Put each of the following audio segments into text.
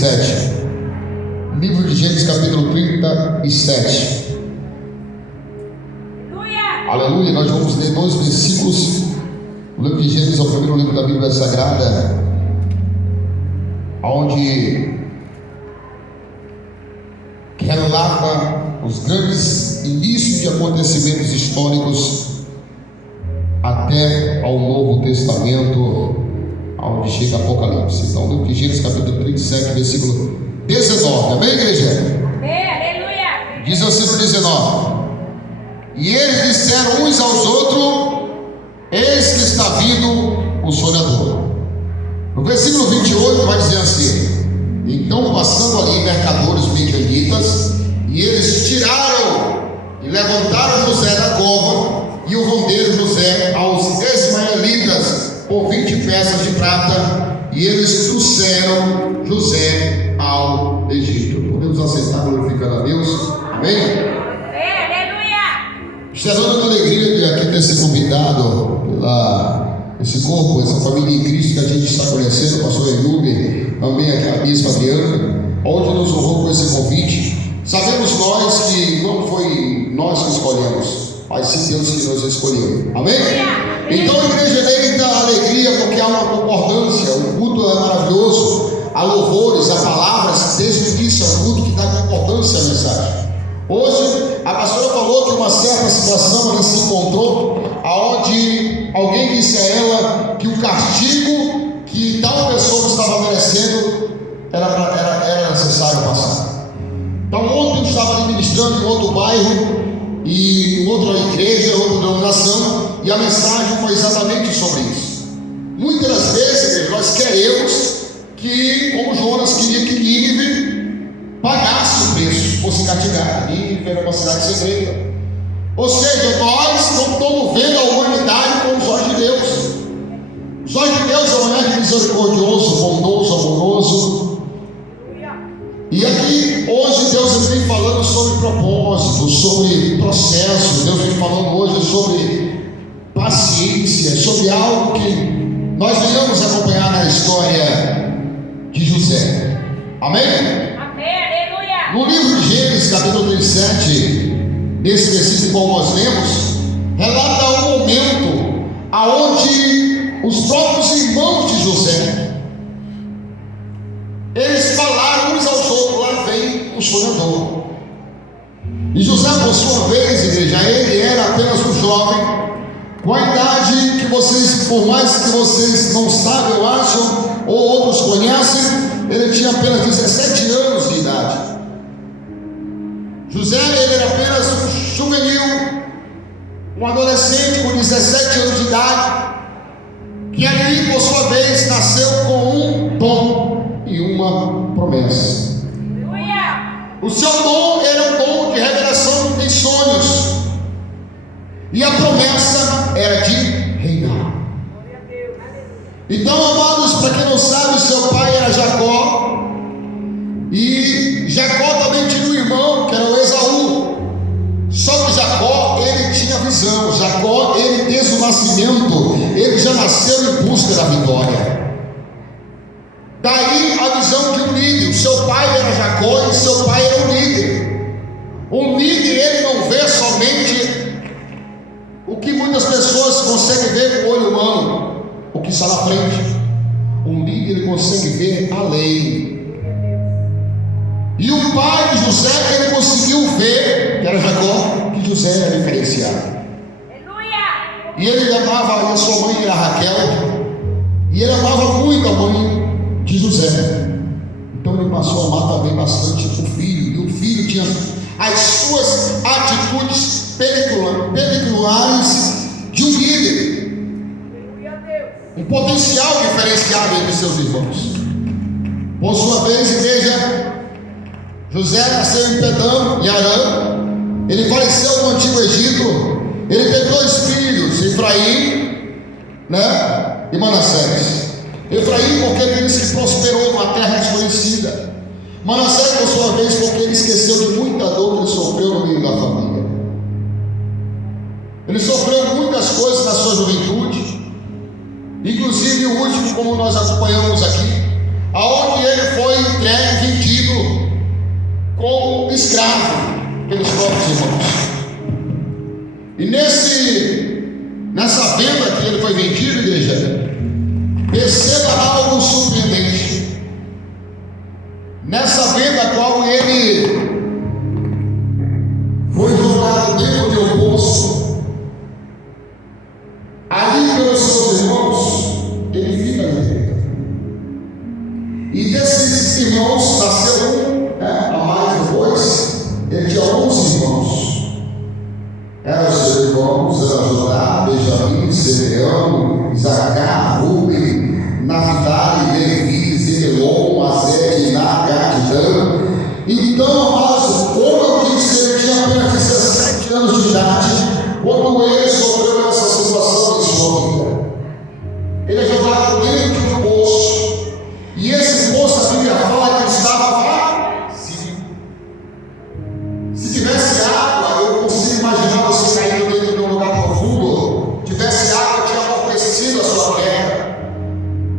7. Livro de Gênesis, capítulo 37. Aleluia. Nós vamos ler 2 versículos. O livro de Gênesis é o primeiro livro da Bíblia Sagrada, onde relata os grandes inícios de acontecimentos históricos até ao Novo Testamento, onde chega Apocalipse. Então, livro de Gênesis, capítulo 37, versículo 19. Amém, igreja? Amém, aleluia. Diz o versículo 19: E eles disseram uns aos outros: Eis que está vindo o sonhador. No versículo 28 vai dizer assim: Então passando ali mercadores midianitas, e eles tiraram e levantaram José da cova, e o venderam José aos ismaelitas por 20 peças de prata, e eles trouxeram José ao Egito. Podemos aceitar glorificando a Deus? Amém? Estou dando alegria de aqui ter sido convidado pela esse corpo, essa família em Cristo que a gente está conhecendo, o pastor Eluber, também aqui a bispa Adriana, onde nos honrou com esse convite. Sabemos nós que não foi nós que escolhemos, mas sim Deus que nos escolheu. Amém? Então a igreja deita a alegria porque há uma concordância. O culto é maravilhoso, há louvores, há palavras, desde o início é um culto que dá concordância à mensagem. Hoje a pastora falou que uma certa situação ela se encontrou aonde alguém disse a ela que o castigo que tal pessoa estava merecendo era necessário passar. Então ontem eu estava ali ministrando em outro bairro e em outra igreja, outra denominação, e a mensagem foi exatamente sobre isso. Muitas das vezes nós queremos que, como Jonas queria que Nínive pagasse o preço, fosse castigado. Nínive era uma cidade segredo. Ou seja, nós não estamos vendo a humanidade com os olhos de Deus. Os olhos de Deus é um olhar misericordioso, bondoso, amoroso. E aqui hoje Deus vem falando sobre propósito, sobre processo. Deus vem falando hoje sobre paciência, sobre algo que nós venhamos acompanhar na história de José. Amém? No livro de Gênesis, capítulo 37, nesse versículo qual nós lemos, relata um momento aonde os próprios irmãos de José, eles falaram uns aos outros: lá vem o sonhador. E José, por sua vez, igreja, ele era apenas um jovem, com a idade que vocês, por mais que vocês não sabem, eu acho, ou outros conhecem, ele tinha apenas 17 anos de idade. José, ele era apenas um juvenil, um adolescente com 17 anos de idade, que ali, por sua vez, nasceu com um dom e uma promessa. O seu dom era um dom de revelação em sonhos, e a promessa era de reinar. Então, amados, para quem não sabe, seu pai era Jacó, e Jacó também tinha um irmão que era o Esaú. Só que Jacó, ele tinha visão. Jacó, ele desde o nascimento, ele já nasceu em busca da vitória. Daí a visão de um líder. O seu pai era Jacó e seu pai era um líder. Um líder, ele não vê somente o que muitas pessoas conseguem ver com o olho humano, o que está na frente. Um líder, ele consegue ver além. E o pai de José, ele conseguiu ver, que era Jacó, que José era diferenciado. E ele amava, a sua mãe era Raquel, e ele amava muito a mãe de José. Então ele passou a amar também bastante o filho. E o filho tinha as suas atitudes peculiares de um líder, um potencial diferenciado entre seus irmãos. Por sua vez, igreja, José nasceu em Pedã, em Arã. Ele faleceu no antigo Egito. Ele teve 2 filhos, Efraim, e Manassés. Efraim, porque ele disse que prosperou numa terra desconhecida. Manassés, por sua vez, porque ele esqueceu de muita dor que ele sofreu no meio da família. Ele sofreu muitas coisas na sua juventude, inclusive o último, como nós acompanhamos aqui, aonde ele foi entregue, Esses irmãos, nasceu um, a mais depois, ele tinha 11 irmãos. Eram seus irmãos, eram Judá, Benjamim, Simeão, Isacar, Rubem, Naftali, Levi, Zebulon, Azé, Gad, Dan. Então, amados, como eu disse, ele tinha apenas 17 anos de idade quando ele sofreu essa situação em sua vida. Ele é jogado dentro do poço, e esse poço, a Bíblia fala que estava vazio. Se tivesse água, eu consigo imaginar você caindo dentro de um lugar profundo. Tivesse água, tinha amortecido a sua queda,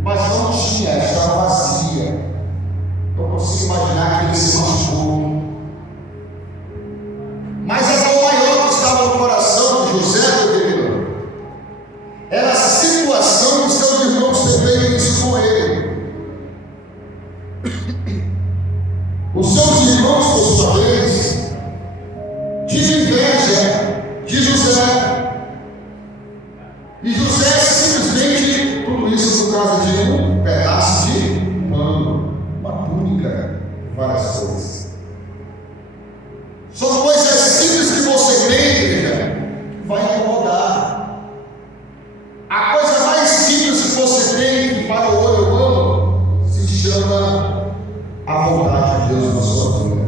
mas não tinha, estava vazia. Eu consigo imaginar que ele se machucou. Mas a dor maior que estava no coração de José, meu querido, era a situação de seus irmãos ter feito isso com ele. Os seus irmãos, por sua vez, tinham inveja de José. E José simplesmente, tudo isso por causa de um pedaço de pano, uma túnica, várias coisas. São coisas simples que você tem, igreja, que vai incomodar. A coisa mais simples que você tem, que para o olho humano, se chama a vontade de Deus na sua vida.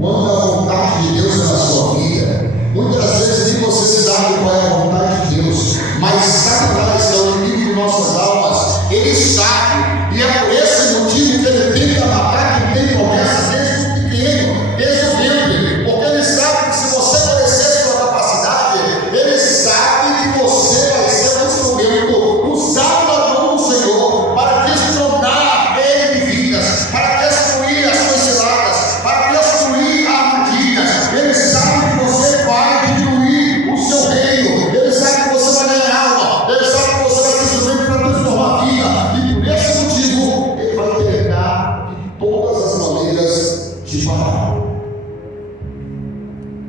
Quando a vontade de Deus é na sua vida, muitas vezes nem você sabe qual é a vontade de Deus, mas Satanás, que é o inimigo de nossas almas, ele sabe, e é por esse motivo que ele tenta matar quem tem promessa desde o pequeno, desde o ventre, porque ele sabe que se você conhecer sua capacidade, ele sabe que você vai ser um instrumento usado na mão do Senhor para destronar ele de vidas, para destruir as suas ciladas, para destruir armadilhas. Ele sabe que você vai diminuir o seu reino, ele sabe que você vai ganhar alma, ele sabe que você vai ser instrumento para transformar a vida, e por esse motivo ele vai tentar de todas as maneiras te parar.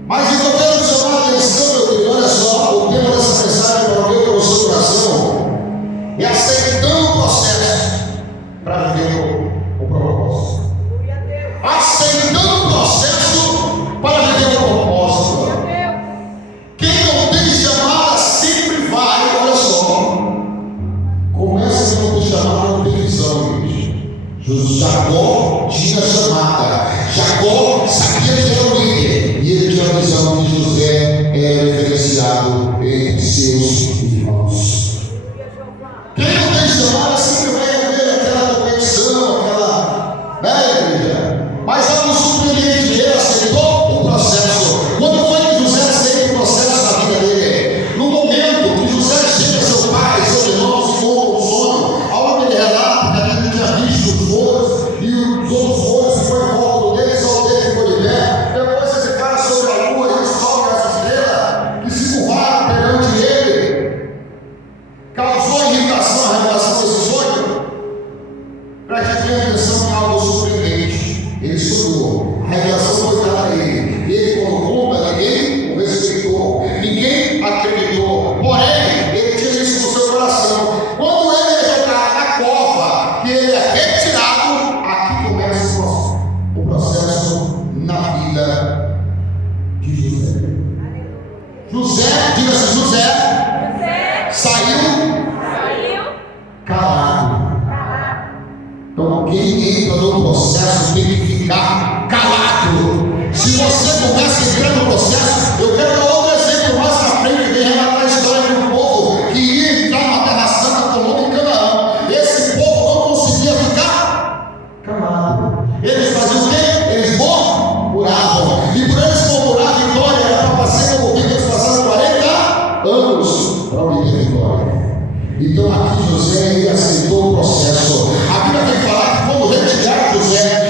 Mas eu quero chamar a atenção, meu querido, olha só, o tema dessa mensagem para o meu seu coração é aceitando o processo para viver o propósito. Aceitando o processo para viver o propósito. Quem não tem chamada sempre vai, olha só, começa a não ter chamada, não tem visão, gente. Jacó tinha chamada, Jacó sabia que era o líder, e ele tinha a visão que José era diferenciado entre seus irmãos. Quem não tem chamada sempre vai haver aquela competição, aquela, igreja? Mas algo surpreendente, ele aceitou o processo. Quando foi que José aceitou o processo na vida dele? No momento que José chega a seu pai, seus irmãos, e conta um sonho, aonde ele relata que ele tinha visto os foros e os outros foros que foi em volta dele, só dele ficou de pé. Depois ele fala sobre a lua e o sol e as estrelas que se curvaram perante ele. Causou irritação a revelação desse sonho? Preste bem atenção em algo surpreendente. Ele sonhou, a revelação foi dada a ele. Ele, quando conta, ninguém o respeitou, ninguém acreditou. Porém, ele tinha isso no seu coração. Quando ele é jogado na cova, que ele é retirado, aqui começa o processo na vida de José. José, diga-se José, saiu calado. Então, quem entra no processo tem que ficar calado. Se você começa a entrar no processo, eu quero dar outro exemplo mais na frente, vem relatar a história de um povo que ia entrar na Terra Santa por nome de Canaã. Esse povo não conseguia ficar calado. Eles faziam o quê? Eles murmuravam. E por eles murmurar a vitória era para passar como eles passaram 40 anos para obter a vitória. Então aqui José ele aceitou o processo. A Bíblia tem que falar que quando retiraram José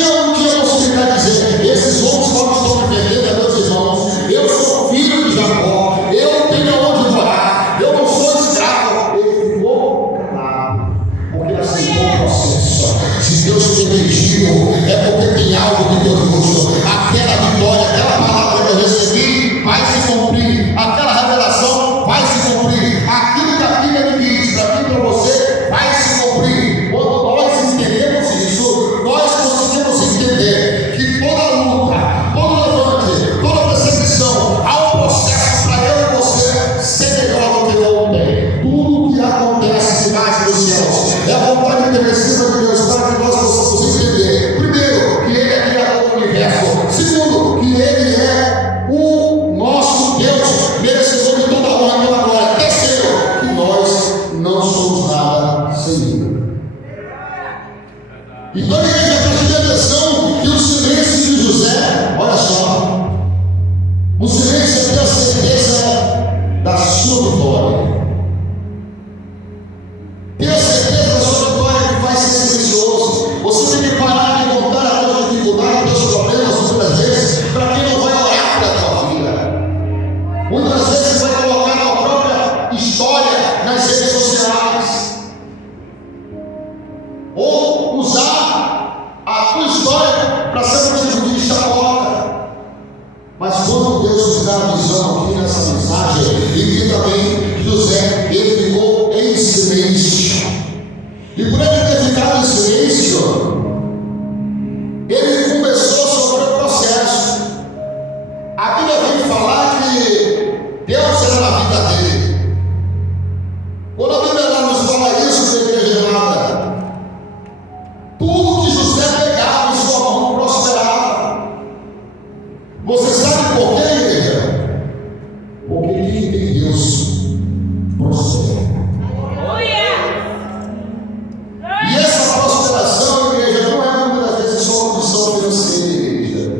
não tinha possibilidade de dizer: esses homens não estão me vendendo a meus irmãos, eu sou filho de Jacó, eu tenho aonde morar, eu não sou escravo. Ele ficou calado, porque ele aceitou o processo. Se Deus permitiu, é porque tem algo de Deus. Aquela vitória, aquela palavra que eu recebi vai se cumprir, aquela revelação vai se cumprir, aquilo que a Bíblia me diz para mim e para você vai se cumprir. Quando nós entendemos isso, preste atenção que o silêncio de José, olha só, o silêncio é a certeza da sua vitória. Ter a certeza da sua vitória que vai ser silencioso. Você tem que parar de contar a tua dificuldade, os teus problemas, muitas vezes, para quem não vai orar pela tua vida. Muitas vezes vai colocar a tua própria história nas redes sociais. Ou usar a tua história para ser motivo de chacota. Mas quando Deus nos dá a visão aqui nessa mensagem, e que também José, ele ficou em silêncio. E por ele ter ficado em silêncio, ele começou a sofrer o processo. A Bíblia vem falar que Deus era na vida dele. Quando a Bíblia nos fala isso, na igreja amada, tudo que José pegava em sua mão prosperava. Você sabe por quê, igreja? Porque quem tem Deus prospera. E essa prosperação, igreja, não é muitas vezes só uma condição financeira, igreja.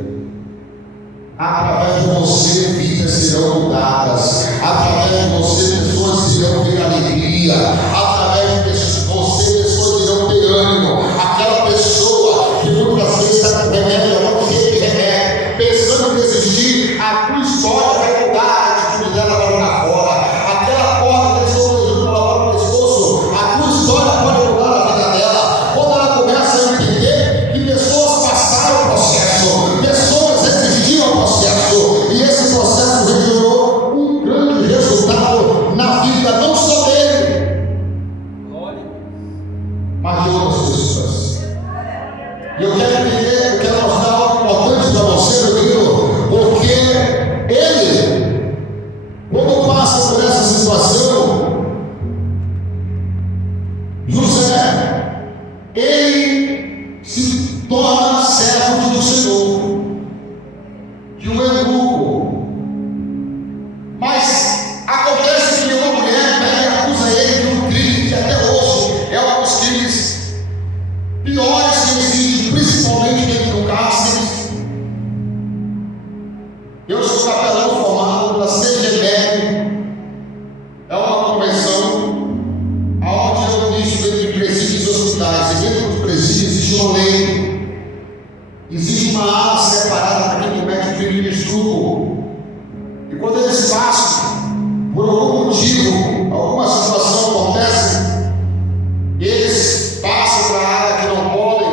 Através de você, vidas serão mudadas. Através de você, pessoas irão ter alegria. Através de você, pessoas irão ter ânimo. Aquela pessoa que muitas vezes está com remédio, não cheia de remédio, pensando em desistir, a tua história vai mudar, a atitude dela vai jogar fora. Aquela porta que estou levando para lá no pescoço, a tua história pode mudar a vida dela. Quando ela começa a entender que pessoas passaram o processo, pessoas resistiram ao processo, e esse processo gerou um grande resultado na vida, não só dele, mas de outras pessoas. E eu quero entender, eu quero mostrar algo importante para você, meu querido, porque ele, quando passa por essa situação, José, ele se torna servo do Senhor, de um eunuco. Mas acontece que uma mulher pega e acusa ele de um crime que até hoje é um dos crimes piores que existem, principalmente dentro do cárcere. Eu sou capelão formado pela CGBR, é uma convenção onde eu ministro dentro de presídios e hospitais. E dentro dos presídios existe uma lei, existe uma ala separada para quem comete crime de estupro. E quando eles passam, por algum motivo, alguma situação acontece, eles passam para a área que não podem,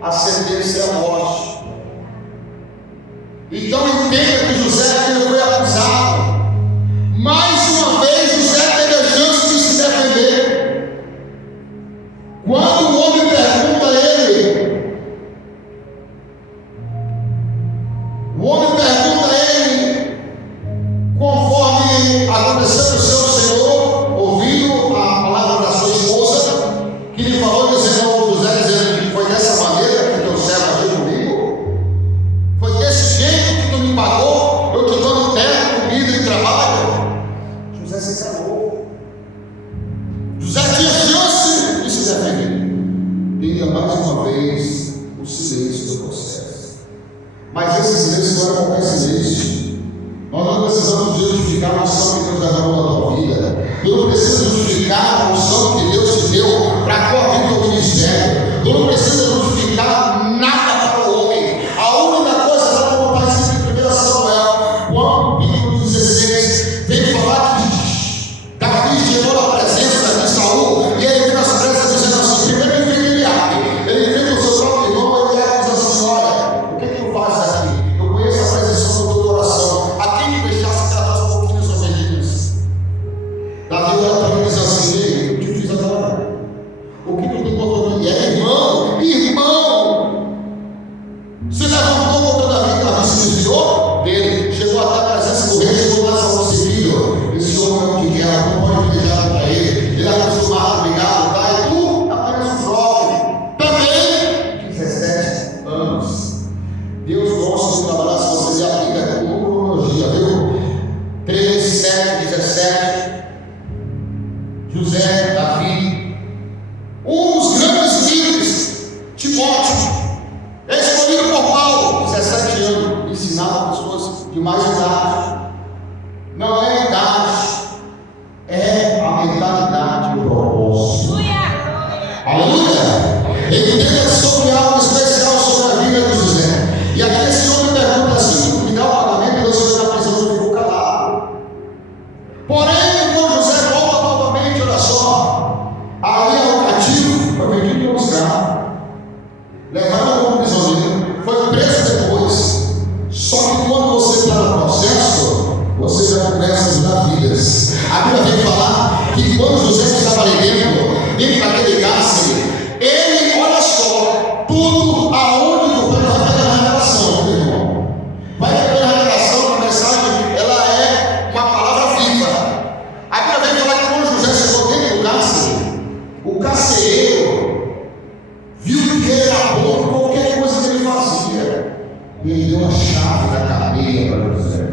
a sentença é a morte. Então entenda que José ele foi acusado. Mais uma vez José teve a chance de se defender. Quando o homem pergunta a ele, conforme aconteceu no seu Senhor, ouvindo a palavra da sua esposa, que lhe falou, dizendo ao José, dizendo que foi dessa maneira que teu servo agiu comigo, foi desse jeito que tu me pagou, eu te dando terra, comida e trabalho. José se calou. José tinha chance de se defender. Tinha mais uma vez o silêncio do processo. Mas esse silêncio não era qualquer silêncio. Nós não precisamos justificar a unção que Deus derramou na tua vida. Tu não precisa justificar a unção que Deus te deu para a tua vida ou ministério. Tu não precisa justificar nada para o homem. A única coisa que ela vai botar em 1 Samuel, capítulo 16, vem falar que Davi chegou na presença de Saul e ele menospreza dizendo assim: primeiro ele vem Eliabe, ele vem do seu próprio irmão, ele diz assim: olha, o que tu fazes aqui? Eu conheço a presença do teu coração. Davi olha para mim e diz assim: ei, eu te fiz agora. O que tu tem contra mim? É irmão, de mais idade. Não é a idade, é a mentalidade do propósito. Aleluia! Entenda sobre algo especial sobre a vida de José. E aqui esse homem pergunta assim: me dá o pagamento, Deus na prisão, não ficou calado. Porém, quando José volta novamente, olha só, ali é o cativo, foi vendido para buscar, levaram como prisioneiro, foi preso depois. Só que quando você está no processo, você já começa a mudar vidas. A Bíblia vem falar que quando José estava ali dentro daquele cárcere, ele, olha só, tudo aonde o Pai vai pegar na revelação, meu irmão. Vai pegar na revelação, a mensagem, ela é uma palavra viva. A Bíblia vem falar que quando José chegou dentro do cárcere, o carcereiro viu que ele era bom em qualquer coisa que ele fazia. E ele deu a chave da cadeia para José.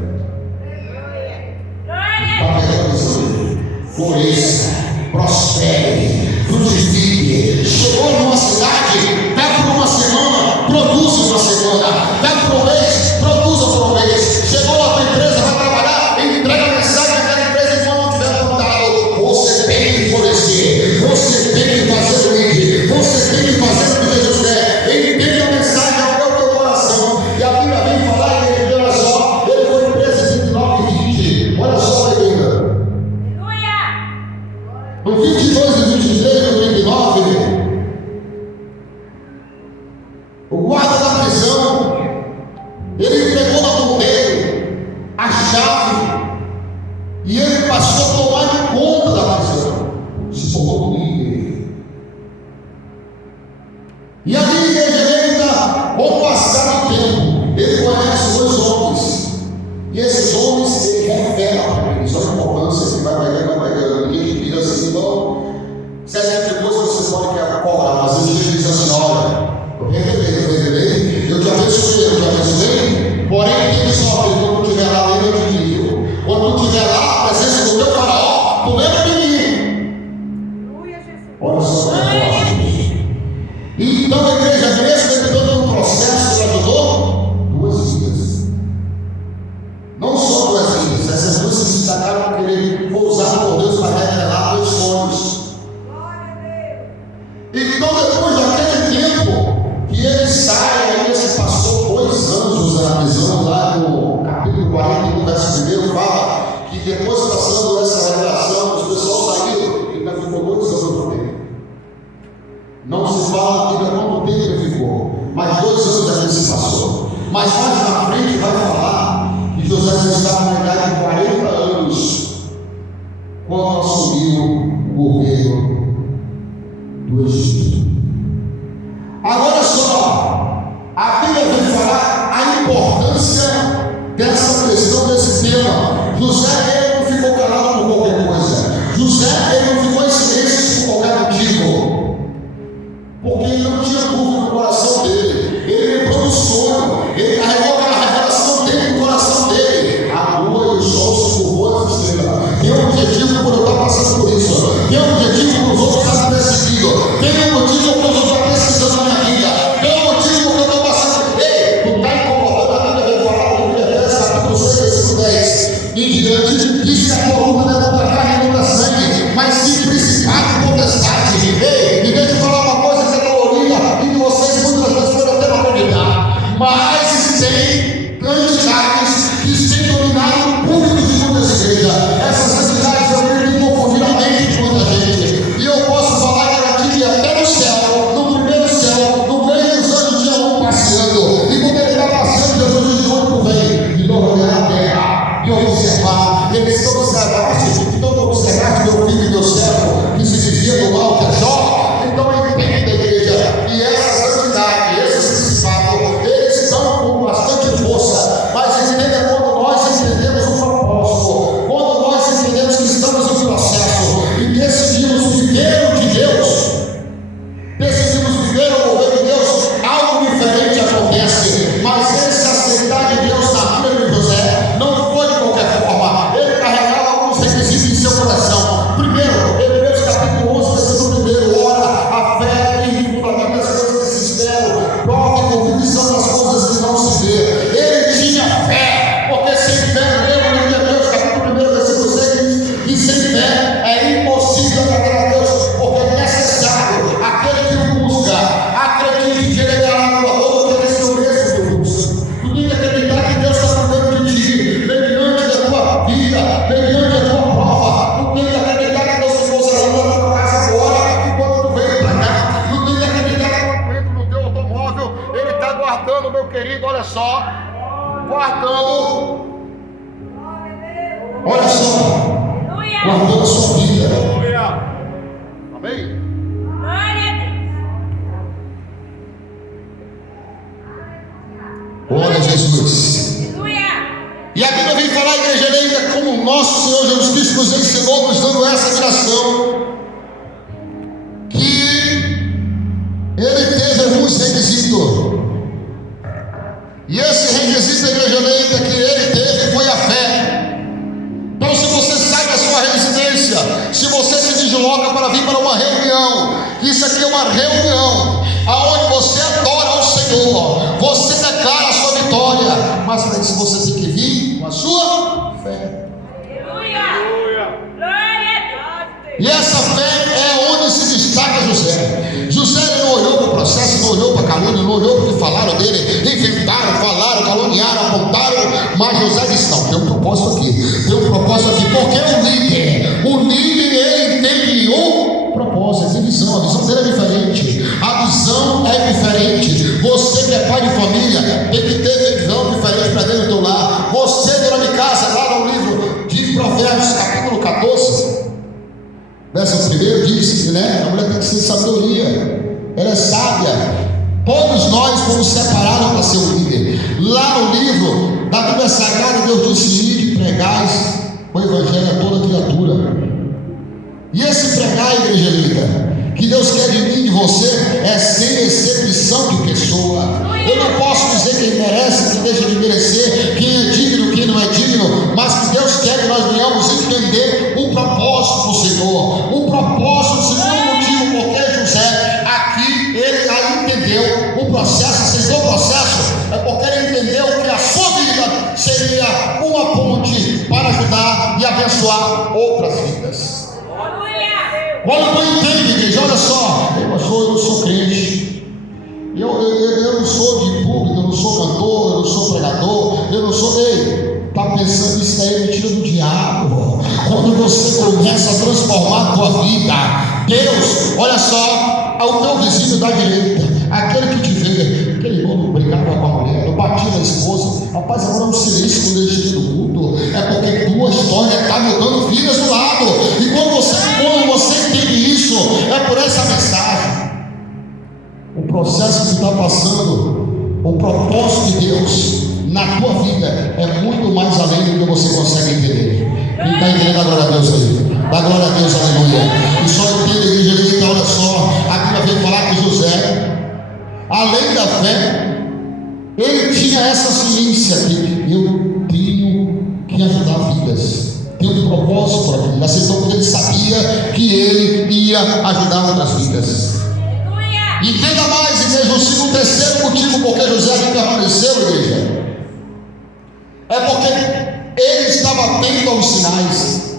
Floresça, prospere, frutifique. Chegou numa cidade, dá por uma semana, produz uma semana. Dá por um mês, produza por um mês. Chegou a tua empresa, vai trabalhar, entrega a mensagem daquela empresa enquanto não tiver plantado. Você tem que florescer, você tem que fazer o lead, você tem que fazer o que Jesus quer. Entende a mensagem ao teu coração. E a Bíblia vem falar que ele, olha só, ele foi preso em 29 e 20. Olha só a igreja. No 22 e 23, no 29, o guarda da prisão, ele entregou na mão dele a chave e ele passou a tomar de conta da prisão, se tornou líder. E ali, igreja, com o passar do tempo, ele conhece dois homens, e esses homens ele revela para eles a importância que vai pegando. Ninguém diz assim, irmão, se é tipo de coisa você pode cobrar, mas ele diz assim: olha, eu revelei, eu te abençoei, porém tem que sofrer quando tu estiver lá dentro de mim. Quando tu estiver lá, a presença do teu faraó, tu lembra de mim. Olha só, então a igreja, mesmo dentro do processo, ela ajudou duas vidas. Não só duas vidas, essas duas se destacaram por querer usar por Deus para revelar dois sonhos. Então, depois daquele tempo que ele sai, aí se passou 2 anos na prisão, lá no capítulo 40, no verso 1, fala que depois, passando essa revelação, os pessoal saíram, ele ainda ficou 2 anos no tempo. Não se fala ainda quanto tempo ele ficou, mas 2 anos ainda se passou. Mas mais na frente vai falar que José já estava na idade de 40 anos quando assumiu o governo do Egito. Agora só, a Bíblia vem falar a importância dessa questão, desse tema. José, ele não ficou calado por qualquer coisa. José, ele não ficou em silêncio por qualquer motivo, porque ele não tinha dúvida no coração dele. Ele lembrou do sonho, ele carregou aquela revelação dentro do coração dele. A lua e o sol se curvou as estrelas. Tem um objetivo quando eu estou passando por isso. Tem um objetivo quando os outros estão perseguindo. Tem um motivo quando eu estou precisando da minha vida. Tem um motivo quando eu estou passando. Ei, tu está incomodando. A Bíblia vem falar no Efésios capítulo 6, versículo 10. E diante diz que a tua luta não é contra carne e contra sangue, mas sim principado e potestade. Ei, e deixa eu falar uma coisa que é dolorida e que vocês muitas vezes podem até não acreditar. Mas tem entidades que têm dominado o público de muitas igrejas. Essas entidades eu quero confundir a mente de muita gente. E eu posso falar garantir que até no céu, no primeiro céu, no meio dos anjos tinha um passeando. E quando ele está passeando, Jesus diz: de onde tu vem? De novo olhar a terra e observar. Ele se observaste, então observaste meu filho e meu servo, que se desvia do mal, que é Jó. Então entenda, igreja, e essas entidades, esses principados, eles estão com bastante força, mas entenda guardando, meu querido, olha só, guardando, olha só, guardando a sua vida. Amém? Glória a Jesus. E a Bíblia vem falar, igreja linda, como o nosso Senhor Jesus Cristo nos ensinou, nos dando essa direção, que Ele teve alguns requisitos. E esse requisito, igreja linda, que Ele teve foi a fé. Então, se você sai da sua residência, se você se desloca para vir para uma reunião, isso aqui é uma reunião aonde você adora ao Senhor, você declara a sua vitória, mas para isso você tem que vir com a sua fé. E essa fé é onde se destaca José. José não olhou para o processo, não olhou para a calúnia, não olhou para o que falaram dele, inventaram, falaram, caluniaram, apontaram, mas José disse: não, tem um propósito aqui, tem um propósito aqui, porque o líder ele entende o propósito, tem visão, a visão dele é diferente, a visão é diferente. Você que é pai de família tem que ter visão diferente para dentro do teu lar. Você, dona de casa, lá no livro de Provérbios, capítulo 14, verso 1 diz, né? A mulher tem que ser sabedoria, ela é sábia. Todos nós fomos separados para ser um líder. Lá no livro da Bíblia Sagrada, Deus disse: ide e pregais o evangelho a toda criatura. E esse pregar, igreja linda, que Deus quer de mim e de você, é sem exceção de pessoa. Eu não posso dizer quem merece, quem deixa de merecer, quem é digno, quem não é digno, mas que Deus quer que nós venhamos entender o propósito do Senhor. O propósito do segundo motivo porque José aqui ele aí entendeu o processo, aceitou o processo, é porque ele entendeu que a sua vida seria uma ponte para ajudar e abençoar outras vidas. Quando tu entende, igreja, olha só, eu não sou crente, eu não sou de público, eu não sou cantor, eu não sou pregador, eu não sou, tá pensando isso daí é mentira do diabo. Quando você começa a transformar a tua vida, Deus, olha só, o teu vizinho da direita, aquele que te vê, aquele irmão brigava com a mulher, eu bati na esposa, rapaz, agora é um silêncio quando ele chega no culto, é porque tua história está mudando vidas do lado, e quando você entende isso, é por essa mensagem. O processo que está passando, o propósito de Deus na tua vida é muito mais além do que você consegue entender. Quem está entendendo, dá glória a Deus aí, dá glória a Deus, aleluia. E só entende, igreja, então olha só, a Bíblia vem falar que José, além da fé, ele tinha essa ciência que eu tenho que ajudar vidas, tem um propósito para ele. Ele aceitou porque ele sabia que ele ia ajudar outras vidas. Entenda mais, igreja, o terceiro motivo porque José não permaneceu, igreja, é porque ele estava atento aos sinais.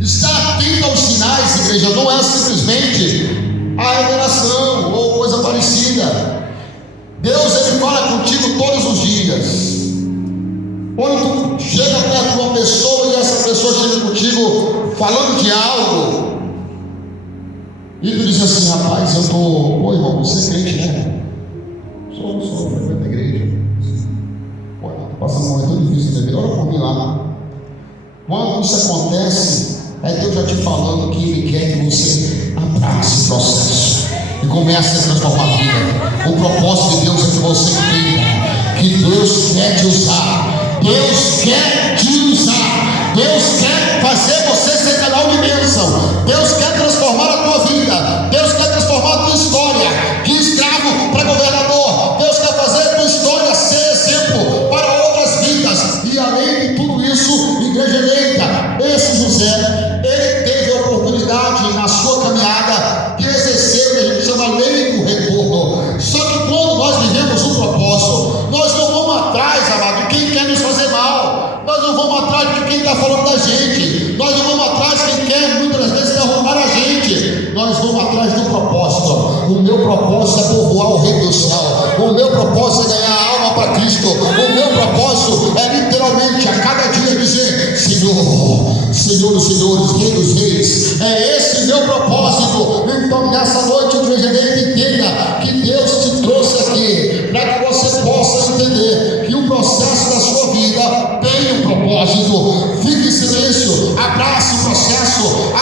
Estar atento aos sinais, igreja, não é simplesmente a revelação ou coisa parecida. Deus, ele fala contigo todos os dias. Quando tu chega perto de uma pessoa e essa pessoa chega contigo falando de algo, e tu diz assim: rapaz, eu estou, ô irmão, você é crente, né? Sou frequente da igreja. Pô, estou passando um momento difícil, né? Ora por mim lá. Quando isso acontece, é Deus já te falando que Ele quer que você abrace o processo e comece a transformar a vida. O propósito de Deus é que você entenda que Deus quer te usar. Deus quer te usar. Deus quer fazer você ser canal de bênção. Deus quer transformar a tua vida. Deus quer transformar a tua história de escravo para governador. Deus quer fazer a tua história ser exemplo para outras vidas. E além de tudo isso, igreja eleita, esse José, ele teve a oportunidade na sua caminhada de exercer o que a gente chama lei do retorno. Só que quando nós vivemos um propósito, nós não vamos atrás, amado, de quem quer nos fazer mal. Nós não vamos atrás de quem está falando da gente. Nós não vamos atrás de quem quer muitas vezes derrubar a gente. Nós vamos atrás do propósito. O meu propósito é povoar o reino do céu. O meu propósito é ganhar a alma para Cristo. O meu propósito é literalmente a cada dia dizer: Senhor, Senhor dos senhores, Rei dos reis. É esse meu propósito. Então nessa noite, igreja, entenda que Deus te trouxe aqui para que baixo,